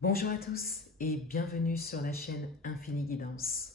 Bonjour à tous et bienvenue sur la chaîne Infini Guidance.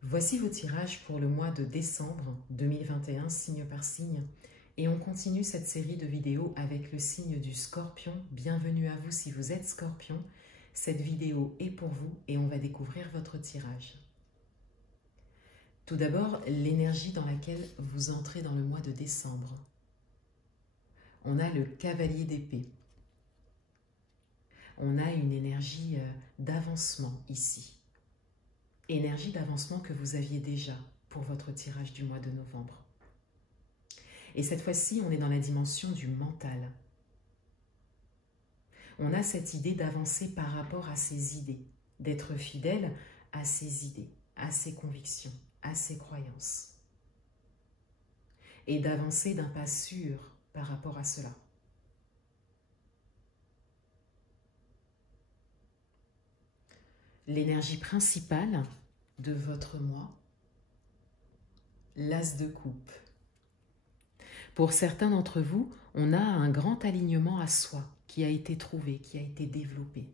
Voici vos tirages pour le mois de décembre 2021, signe par signe, et on continue cette série de vidéos avec le signe du Scorpion. Bienvenue à vous si vous êtes Scorpion. Cette vidéo est pour vous et on va découvrir votre tirage. Tout d'abord, l'énergie dans laquelle vous entrez dans le mois de décembre. On a le cavalier d'épée. On a une énergie d'avancement ici. Énergie d'avancement que vous aviez déjà pour votre tirage du mois de novembre. Et cette fois-ci, on est dans la dimension du mental. On a cette idée d'avancer par rapport à ses idées, d'être fidèle à ses idées, à ses convictions, à ses croyances. Et d'avancer d'un pas sûr par rapport à cela. L'énergie principale de votre mois, l'As de coupe. Pour certains d'entre vous, on a un grand alignement à soi qui a été trouvé, qui a été développé.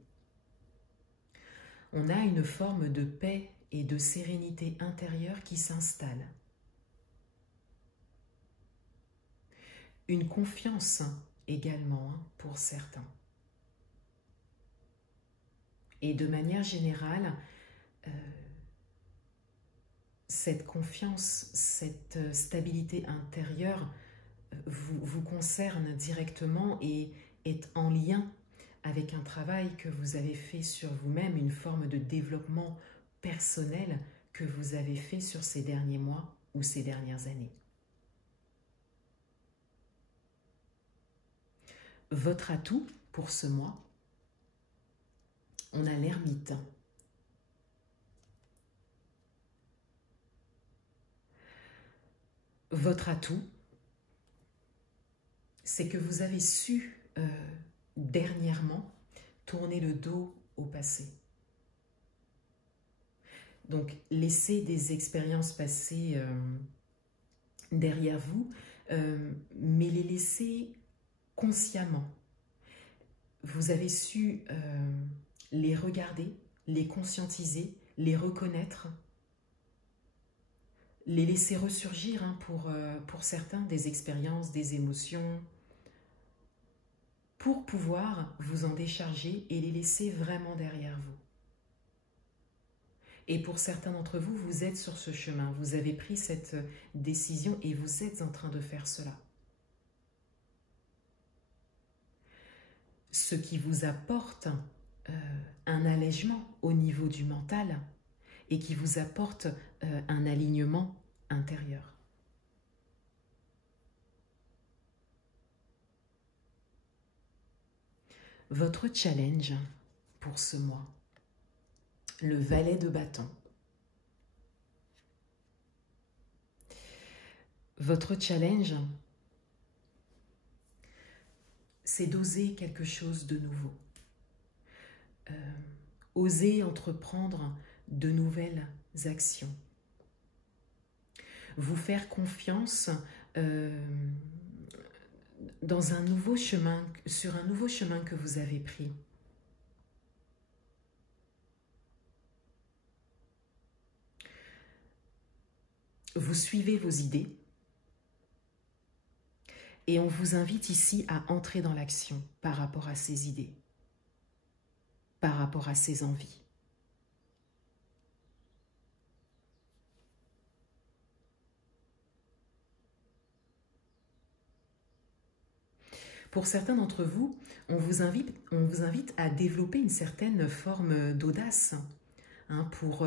On a une forme de paix et de sérénité intérieure qui s'installe. Une confiance également pour certains. Et de manière générale, cette confiance, cette stabilité intérieure vous concerne directement et est en lien avec un travail que vous avez fait sur vous-même, une forme de développement personnel que vous avez fait sur ces derniers mois ou ces dernières années. Votre atout pour ce mois, on a l'ermite. Votre atout, c'est que vous avez su dernièrement tourner le dos au passé. Donc, laisser des expériences passées derrière vous, mais les laisser consciemment. Vous avez su les regarder, les conscientiser, les reconnaître, les laisser ressurgir pour certains, des expériences, des émotions, pour pouvoir vous en décharger et les laisser vraiment derrière vous. Et pour certains d'entre vous, vous êtes sur ce chemin, vous avez pris cette décision et vous êtes en train de faire cela. Ce qui vous apporte un allègement au niveau du mental et qui vous apporte un alignement intérieur. Votre challenge pour ce mois, le valet de bâton. Votre challenge, c'est d'oser quelque chose de nouveau. Oser entreprendre de nouvelles actions. Vous faire confiance dans un nouveau chemin, sur un nouveau chemin que vous avez pris. Vous suivez vos idées et on vous invite ici à entrer dans l'action par rapport à ces idées, par rapport à ces envies. Pour certains d'entre vous, on vous invite à développer une certaine forme d'audace pour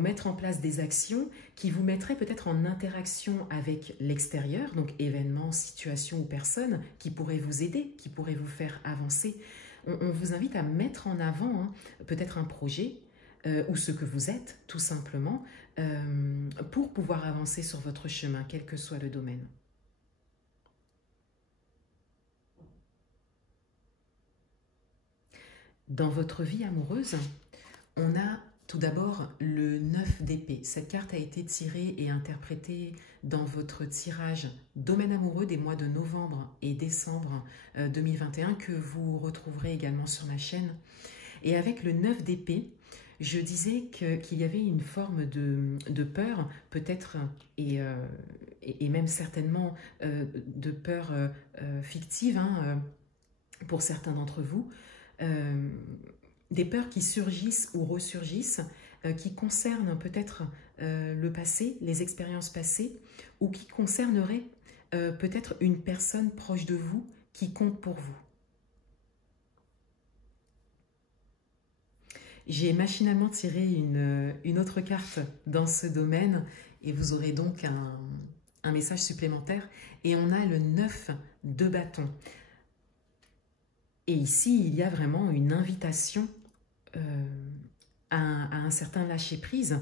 mettre en place des actions qui vous mettraient peut-être en interaction avec l'extérieur, donc événements, situations ou personnes qui pourraient vous aider, qui pourraient vous faire avancer. On vous invite à mettre en avant peut-être un projet ou ce que vous êtes, tout simplement, pour pouvoir avancer sur votre chemin, quel que soit le domaine. Dans votre vie amoureuse, on a Tout d'abord, le 9 d'épée. Cette carte a été tirée et interprétée dans votre tirage domaine amoureux des mois de novembre et décembre 2021 que vous retrouverez également sur ma chaîne. Et avec le 9 d'épée, je disais qu'il y avait une forme de peur, peut-être, et même certainement de peur fictive hein, pour certains d'entre vous. Des peurs qui surgissent ou ressurgissent, qui concernent peut-être le passé, les expériences passées, ou qui concerneraient peut-être une personne proche de vous qui compte pour vous. J'ai machinalement tiré une autre carte dans ce domaine et vous aurez donc un message supplémentaire. Et on a le 9 de bâton. Et ici, il y a vraiment une invitation à un certain lâcher-prise,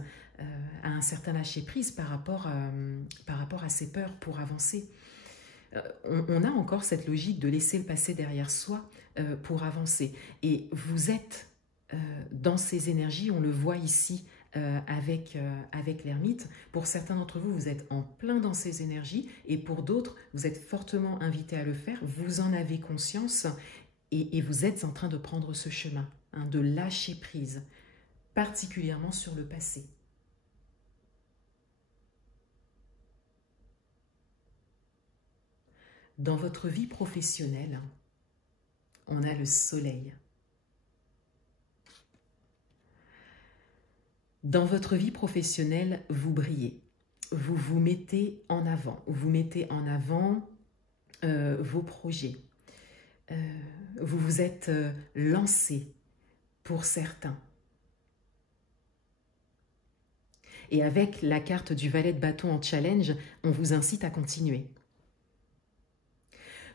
par rapport à ses peurs pour avancer. On a encore cette logique de laisser le passé derrière soi pour avancer. Et vous êtes dans ces énergies, on le voit ici avec l'ermite. Pour certains d'entre vous, vous êtes en plein dans ces énergies et pour d'autres, vous êtes fortement invités à le faire. Vous en avez conscience et vous êtes en train de prendre ce chemin, hein, de lâcher prise, particulièrement sur le passé. Dans votre vie professionnelle, on a le soleil. Dans votre vie professionnelle, vous brillez. Vous vous mettez en avant. Vous mettez en avant vos projets. Vous vous êtes lancé pour certains. Et avec la carte du valet de bâton en challenge, on vous incite à continuer.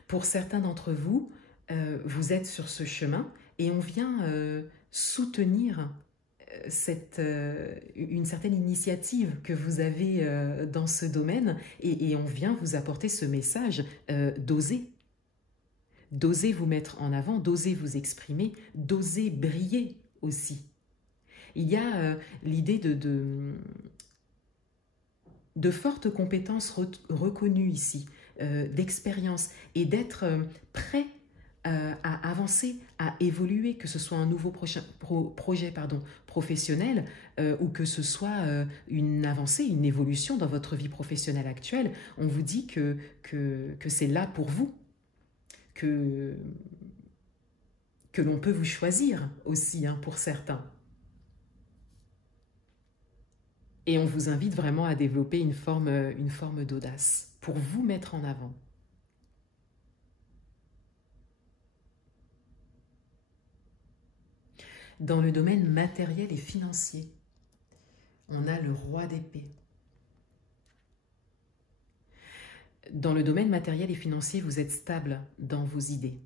Pour certains d'entre vous, vous êtes sur ce chemin et on vient soutenir une certaine initiative que vous avez dans ce domaine et on vient vous apporter ce message d'oser. D'oser vous mettre en avant, d'oser vous exprimer, d'oser briller aussi. Il y a l'idée de fortes compétences reconnues ici, d'expérience et d'être prêt à avancer, à évoluer, que ce soit un nouveau projet professionnel ou que ce soit une avancée, une évolution dans votre vie professionnelle actuelle. On vous dit que c'est là pour vous, que l'on peut vous choisir aussi hein, pour certains. Et on vous invite vraiment à développer une forme d'audace pour vous mettre en avant. Dans le domaine matériel et financier, on a le roi d'épée. Dans le domaine matériel et financier, vous êtes stable dans vos idées.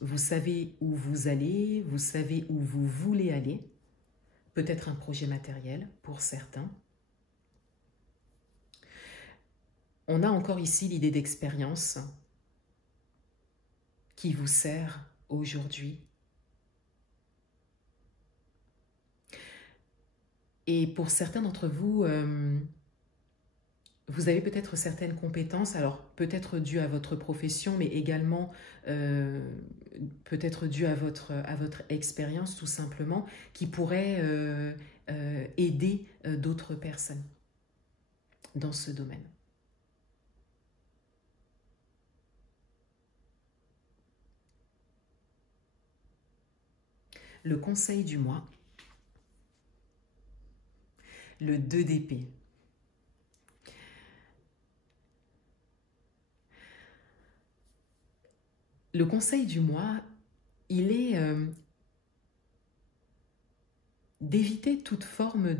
Vous savez où vous allez, vous savez où vous voulez aller. Peut-être un projet matériel pour certains. On a encore ici l'idée d'expérience qui vous sert aujourd'hui. Et pour certains d'entre vous, vous avez peut-être certaines compétences, alors peut-être dues à votre profession, mais également peut-être dues à votre expérience tout simplement, qui pourraient aider d'autres personnes dans ce domaine. Le conseil du mois, le 2 d'épée. Le conseil du mois, il est d'éviter toute forme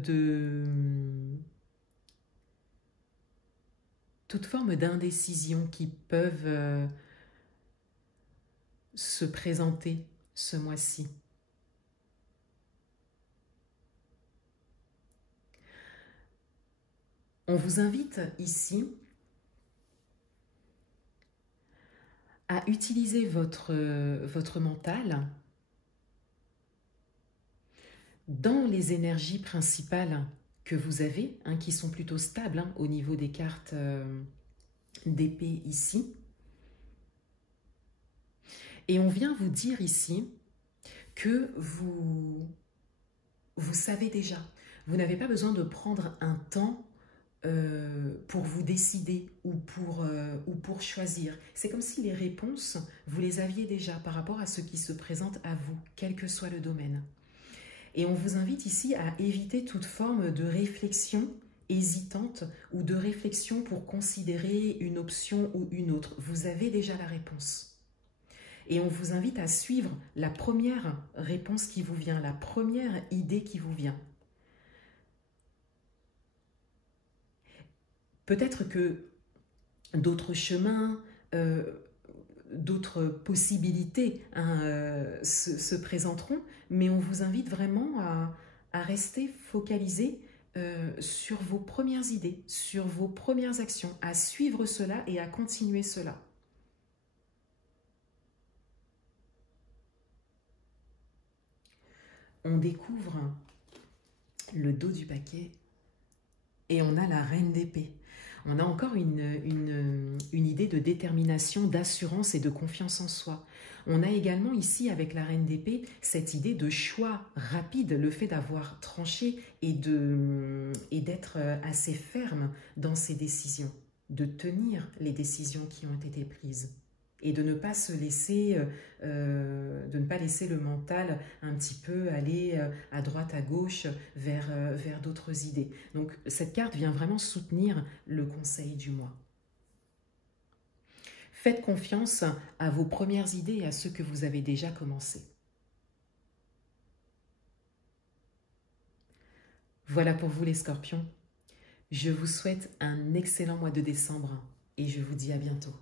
d'indécision qui peuvent se présenter ce mois-ci. On vous invite ici à utiliser votre mental dans les énergies principales que vous avez, hein, qui sont plutôt stables hein, au niveau des cartes d'épée ici. Et on vient vous dire ici que vous savez déjà. Vous n'avez pas besoin de prendre un temps pour vous décider ou pour choisir. C'est comme si les réponses, vous les aviez déjà par rapport à ce qui se présente à vous, quel que soit le domaine. Et on vous invite ici à éviter toute forme de réflexion hésitante ou de réflexion pour considérer une option ou une autre. Vous avez déjà la réponse. Et on vous invite à suivre la première réponse qui vous vient, la première idée qui vous vient. Peut-être que d'autres chemins, d'autres possibilités hein, se présenteront, mais on vous invite vraiment à rester focalisé sur vos premières idées, sur vos premières actions, à suivre cela et à continuer cela. On découvre le dos du paquet et on a la reine d'épée. On a encore une idée de détermination, d'assurance et de confiance en soi. On a également ici, avec la reine d'épée, cette idée de choix rapide, le fait d'avoir tranché et d'être assez ferme dans ses décisions, de tenir les décisions qui ont été prises et de ne pas se laisser, de ne pas laisser le mental un petit peu aller à droite, à gauche, vers d'autres idées. Donc cette carte vient vraiment soutenir le conseil du mois. Faites confiance à vos premières idées et à ceux que vous avez déjà commencé. Voilà pour vous les scorpions. Je vous souhaite un excellent mois de décembre et je vous dis à bientôt.